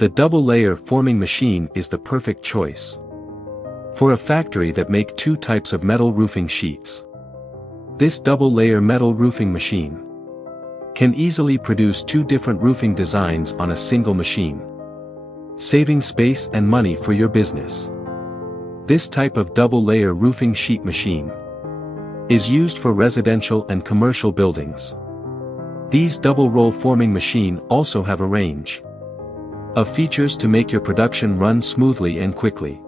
The double-layer forming machine is the perfect choice for a factory that make two types of metal roofing sheets. This double-layer metal roofing machine can easily produce two different roofing designs on a single machine, saving space and money for your business. This type of double-layer roofing sheet machine is used for residential and commercial buildings. These double-roll forming machine also have a range of features to make your production run smoothly and quickly.